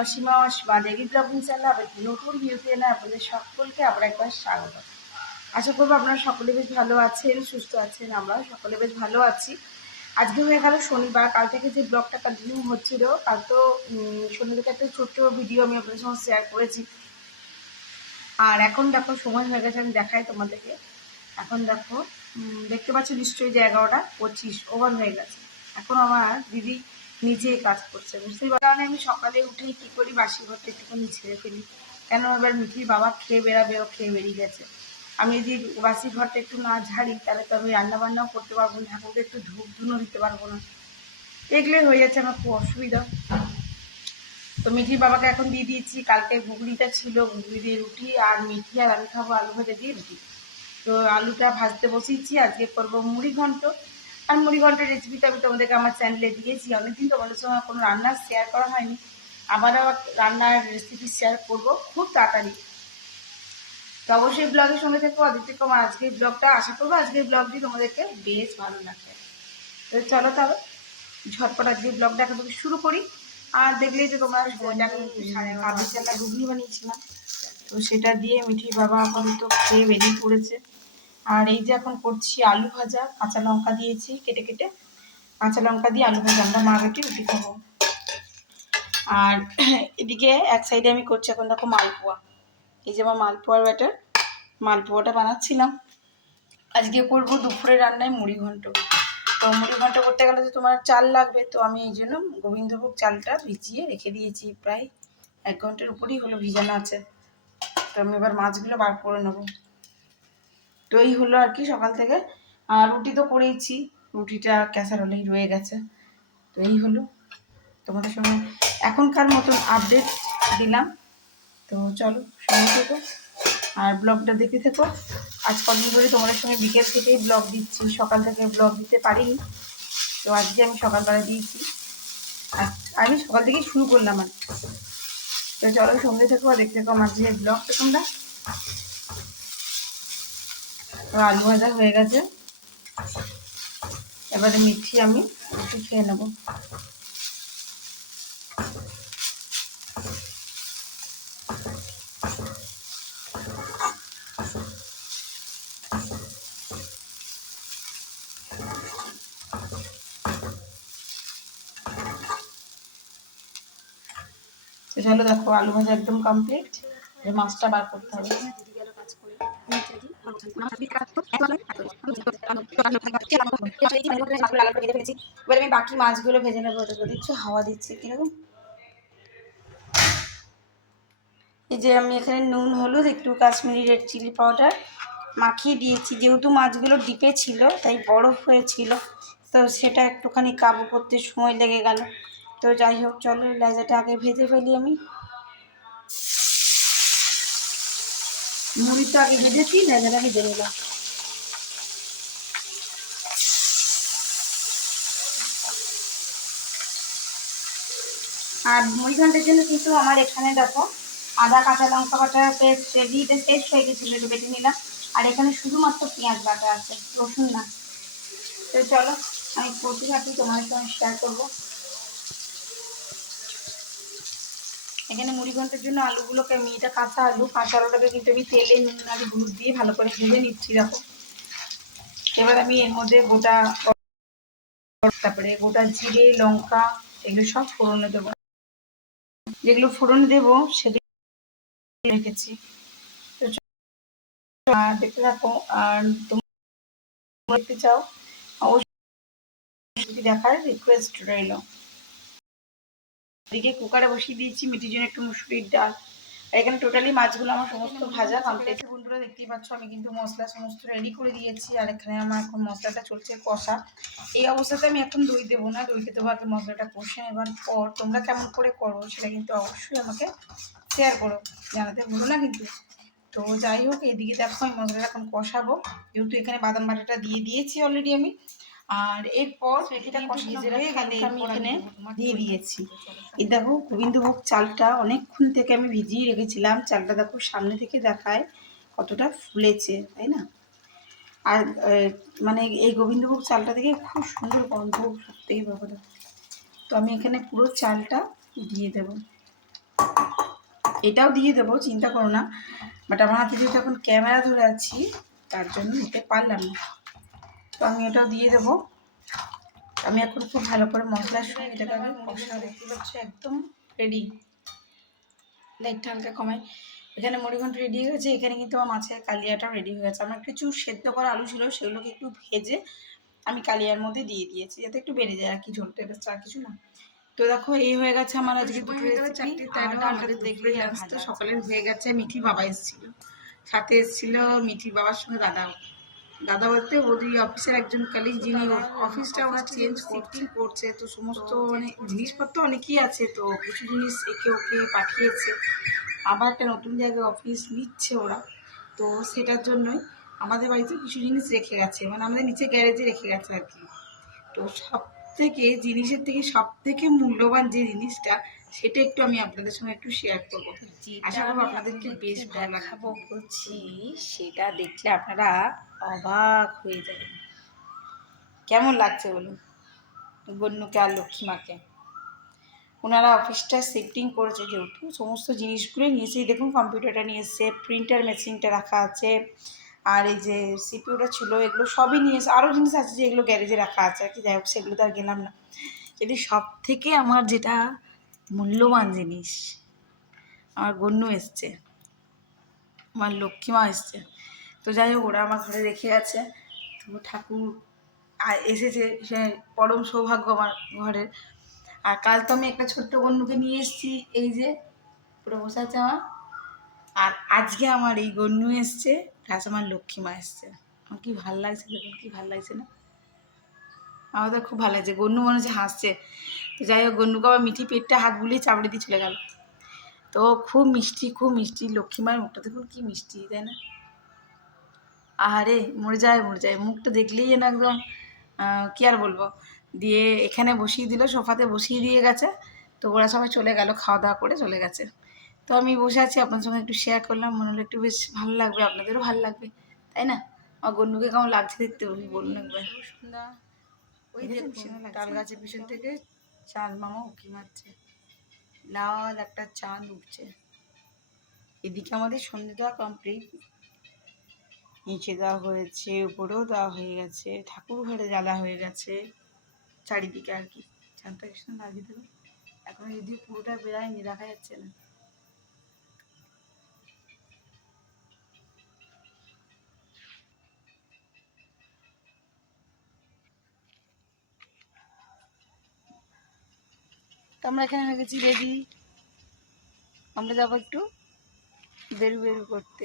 Asima Asima daily blogging চ্যানেলে একটি নতুন ভিডিওতে এনে আপনাদের সকলকে আবার একবার স্বাগত। আশা করবো আপনারা সকলে বেশ ভালো আছেন, সুস্থ আছেন। আমরা সকলে বেশ ভালো আছি। আজকে হয়ে গেল শনিবার। কাল থেকে যে ব্লগটা কন্টিনিউ হচ্ছিল, কাল তো শনিবারকে একটা ছোট্ট ভিডিও আমি আপনাদের সঙ্গে শেয়ার করেছি। আর এখন দেখো সময় হয়ে গেছে, আমি দেখাই তোমাদেরকে। এখন দেখো দেখতে পাচ্ছ নিশ্চয়ই যে 11:25 ওভার হয়ে গেছে। এখন আমার দিদি নিচে কাজ করছে, বুঝতেই পারি। কারণে আমি সকালে উঠেই কী করি, বাসি ঘরটা একটুখানি ছেড়ে ফেলি। কেন এবার মিঠির বাবা খেয়ে বেড়াবে, ও খেয়ে বেরিয়ে গেছে। আমি যদি বাসি ঘরটা একটু না ঝাড়ি তাহলে তো আমি রান্নাবান্নাও করতে পারবো না, ঠাকুরকে একটু ধূপ ধুনো দিতে পারবো না। এগুলোই হয়ে যাচ্ছে আমার খুব অসুবিধা। তো মিঠির বাবাকে এখন দিয়ে দিয়েছি। কালকে ঘুগনিটা ছিল, ঘুগনি দিয়ে রুটি, আর মিঠি আর আমি খাবো আলু ভাজা দিয়ে রুটি। তো আলুটা ভাজতে বসিয়েছি। আজকে করবো মুড়ি ঘন্ট। আর মুড়ি ঘন্টের রেসিপিটা আমি তোমাদেরকে আমার চ্যানেলে দিয়েছি। অনেকদিন তোমাদের সঙ্গে কোনো রান্নার শেয়ার করা হয়নি, আবারও রান্নার রেসিপি শেয়ার করবো খুব তাড়াতাড়ি। তো অবশ্যই ব্লগের সঙ্গে থেকো। দেখতে আমার আজকের ব্লগটা, আশা করবো আজকের ব্লগটি তোমাদেরকে বেশ ভালো লাগবে। তো চলো তবে ঝটপট আজকে ব্লগটা এখন থেকে শুরু করি। আর দেখলেই তো তোমরা কাবলি চালা ঘুগনি বানিয়েছিলাম, তো সেটা দিয়ে মিঠির বাবা আপাতত খেয়ে বেরিয়ে পড়েছে। আর এই যে এখন করছি আলু ভাজা, কাঁচা লঙ্কা দিয়েছি কেটে কেটে, কাঁচা লঙ্কা দিয়ে আলু ভাজা আমরা মা বেটে রুটি খাবো। আর এদিকে এক সাইডে আমি করছি এখন দেখো মালপোয়া। এই যে আমার মালপোয়ার ব্যাটার, মালপোয়াটা বানাচ্ছিলাম। আজকে করবো দুপুরে রান্নায় মুড়ি ঘন্ট। তো মুড়ি ঘন্ট করতে গেলে তো তোমার চাল লাগবে, তো আমি এই জন্য গোবিন্দভোগ চালটা ভিজিয়ে রেখে দিয়েছি। প্রায় 1 ঘন্টার উপরেই হলো ভিজানো আছে। তো আমি এবার মাছগুলো বার করে নেবো। তো এই হলো আর কি সকাল থেকে। আর রুটি তো করেইছি, রুটিটা ক্যাসারোলেই রয়ে গেছে। তো এই হলো তোমাদের সঙ্গে এখনকার মতন আপডেট দিলাম। তো চলো সঙ্গে থেকো আর ব্লগটা দেখতে থেকো। আজ কদিন ধরে তোমাদের সঙ্গে বিকেল থেকেই ব্লগ দিচ্ছি, সকাল থেকে ব্লগ দিতে পারিনি। তো আজকে আমি সকালবেলা দিয়েছি, আর আমি সকাল থেকেই শুরু করলাম আর। তো চলো সঙ্গে থেকো আর দেখতে থেকো আমার যে ব্লগটা তোমরা। তো আলু ভাজা হয়ে গেছে, এবারে মিঠি আমি একটু খেয়ে নেবো। তো চলো দেখো আলু ভাজা একদম কমপ্লিট, মাছটা বার করতে হবে। এবার আমি বাকি মাছগুলো ভেজে নেবো। দেখছো হাওয়া দিচ্ছে কিরকম। এই যে আমি এখানে নুন, হলুদ, একটু কাশ্মীরি রেড চিলি পাউডার মাখিয়ে দিয়েছি। যেহেতু মাছগুলো ডিপে ছিল তাই বরফ হয়েছিল, তো সেটা একটুখানি কাবু করতে সময় লেগে গেল। তো যাই হোক চলো লেজাটা আগে ভেজে ফেলি। আমি মুড়িটা আগে ভেজেছি, লেজাটা ভেজে নিলাম। আর মুড়ি ঘন্টের জন্য কিন্তু আমার এখানে দেখো আদা কাঁচা লঙ্কা বাটা পেস্ট রেডিতে শেষ হয়ে গেছিলো, একটু বেটে নিলাম। আর এখানে শুধুমাত্র পেঁয়াজ বাটা আছে, রসুন না। তো চলো আমি করতে থাকি, তোমাদের সঙ্গে শেয়ার করবো। এখানে মুড়ি ঘন্টের জন্য আলুগুলোকে আমি, এটা কাঁচা আলুটাকে কিন্তু আমি তেলে নুন আর হলুদ দিয়ে ভালো করে ভেজে নিচ্ছি। দেখো এবার আমি এর মধ্যে গোটা, তারপরে গোটা জিরে লঙ্কা এগুলো সব ফোড়নে দেবো। যেগুলো ফোড়ন দেবো সেগুলো রেখেছি। তো দেখতে থাকো। আর তোমরা দেখতে চাও অবশ্যই দেখার রিকোয়েস্ট রইল। এদিকে কুকারে বসিয়ে দিয়েছি মিটির জন্য একটু মুসুরির ডাল। এখানে টোটালি মাছগুলো আমার সমস্ত ভাজা কমপ্লিট। বন্ধুরা দেখতেই পাচ্ছ আমি কিন্তু মশলা সমস্ত রেডি করে দিয়েছি। আর এখানে আমার এখন মশলাটা চলছে কষা। এই অবস্থাতে আমি এখন দই দেবো না, দইতে দেবো আগে মশলাটা কষে নেবার পর। তোমরা কেমন করে করো সেটা কিন্তু অবশ্যই আমাকে শেয়ার করো, জানাতে ভুলো না কিন্তু। তো যাই হোক এদিকে দেখো আমি মশলাটা এখন কষাবো, যেহেতু এখানে বাদাম বাটাটা দিয়ে দিয়েছি অলরেডি আমি। আর এরপর এটা কষানো হয়ে গেলে আমি এখানে দিয়ে দিয়েছি। এই দেখো গোবিন্দভোগ চালটা অনেকক্ষণ থেকে আমি ভিজিয়ে রেখেছিলাম। চালটা দেখো সামনে থেকে দেখায় কতটা ফুলেছে, তাই না? আর মানে এই গোবিন্দভোগ চালটা থেকে খুব সুন্দর গন্ধ, সত্যিই বাবা। তো আমি এখানে পুরো চালটা দিয়ে দেবো। এটাও দিয়ে দেবো, চিন্তা করো না, বাট আমার হাতে যেহেতু এখন ক্যামেরা ধরে আছি তার জন্য দিতে পারলাম না। তো আমি এটাও দিয়ে দেবো। আমি এখন খুব ভালো করে মশলার সঙ্গে এটাকে আমি কষা দেখতে পাচ্ছি একদম রেডি। লাইটটা হালকা কমাই। এখানে মুড়িঘণ্ট রেডি হয়ে গেছে, এখানে কিন্তু আমার মাছের কালিয়াটাও রেডি হয়ে গেছে। আমার কিছু সেদ্ধ করা আলু ছিল, সেগুলোকে একটু ভেজে আমি কালিয়ার মধ্যে দিয়ে দিয়েছি যাতে একটু বেড়ে যায় আর কি, ঝোলটা বেশ আর কিছু না। তো দেখো এই হয়ে গেছে আমার আজকে দুটো রেসিপি। আর ডালটা তো দেখলেই ভাজা সকালের হয়ে গেছে। মিঠির বাবা এসেছিল, সাথে এসেছিল মিঠির বাবার সঙ্গে দাদাও। দাদা বলতে ওদের অফিসের একজন কালিগ, যিনি অফিসটা ওরা চেঞ্জ করছে, তো সমস্ত মানে জিনিসপত্র অনেকই আছে, তো কিছু জিনিস একে ওকে পাঠিয়েছে। আবার একটা নতুন জায়গায় অফিস নিচ্ছে ওরা, তো সেটার জন্যই আমাদের বাড়িতে কিছু জিনিস রেখে গেছে, মানে আমাদের নিচে গ্যারেজে রেখে গেছে আর কি। তো সব থেকে জিনিসের থেকে সব থেকে মূল্যবান যে জিনিসটা, সেটা একটু আমি আপনাদের সঙ্গে একটু শেয়ার করবো। আশা করবো আপনাদেরকে বেশ ভালো দেখাবো বলছি, সেটা দেখলে আপনারা অবাক হয়ে যাবেন। কেমন লাগছে বলুন গন্যুকে আর লক্ষ্মীমাকে। ওনারা অফিসটা শিফটিং করেছে যেহেতু, সমস্ত জিনিসগুলো নিয়েছে। দেখুন কম্পিউটারটা নিয়ে এসছে, প্রিন্টার মেশিনটা রাখা আছে, আর এই যে সিপিউটা ছিল এগুলো সবই নিয়ে এসে, আরও জিনিস আছে যেগুলো গ্যারেজে রাখা আছে আর কি। যাই হোক সেগুলো তো আর গেলাম না। কিন্তু সব থেকে আমার যেটা মূল্যবান জিনিস, আমার গন্যু এসছে, আমার লক্ষ্মীমা এসছে। তো যাই হোক ওরা আমার ঘরে রেখে গেছে। তো ঠাকুর এসেছে, সে পরম সৌভাগ্য আমার ঘরের। আর কাল তো আমি একটা ছোট্ট গন্যুকে নিয়ে এসেছি, এই যে পুরো বসে আছে আমার। আর আজকে আমার এই গন্যু এসছে, প্লাস আমার লক্ষ্মীমা এসছে। আমার কি ভাল লাগছে দেখুন, কি ভাল লাগছে না? আমার তো খুব ভালো লাগছে। গন্যু মনে হচ্ছে হাসছে। তো যাই হোক গন্যুকে আবার মিঠি পেটটা হাত বুলিয়ে চাপড়ে দিয়ে চলে গেল। তো খুব মিষ্টি, খুব মিষ্টি। লক্ষ্মীমায়ের মুখটা দেখুন কি মিষ্টি, তাই না? আহারে মরে যায় মরে যায়, মুখটা দেখলেই যেন একদম কী আর বলবো। দিয়ে এখানে বসিয়ে দিল, সোফাতে বসিয়ে দিয়ে গেছে। তো ওরা সবাই চলে গেল, খাওয়া দাওয়া করে চলে গেছে। তো আমি বসে আছি, আপনার সঙ্গে একটু শেয়ার করলাম, মনে হলো একটু বেশ ভালো লাগবে, আপনাদেরও ভালো লাগবে, তাই না? আমার গন্যুকে কেমন লাগছে দেখতে বলুন একবার। সন্ধ্যা ওই দেখুন তাল গাছের পিছন থেকে চাঁদ মামা উঁকি মারছে, লাল একটা চাঁদ উঠছে। এদিকে আমাদের সন্ধ্যে দেওয়া কমপ্লিট, নিচে দেওয়া হয়েছে, উপরেও দেওয়া হয়ে গেছে, ঠাকুর ঘরে জ্বালা হয়ে গেছে, চারিদিকে আর কি। চাঁদটা কি সুন্দর লাগিয়ে দেবে। এখন যদি পুরোটা বেড়ায়নি, দেখা যাচ্ছে না। তো আমরা এখানে হয়ে গেছি রেডি, আমরা যাবো একটু বেরু বেরু করতে।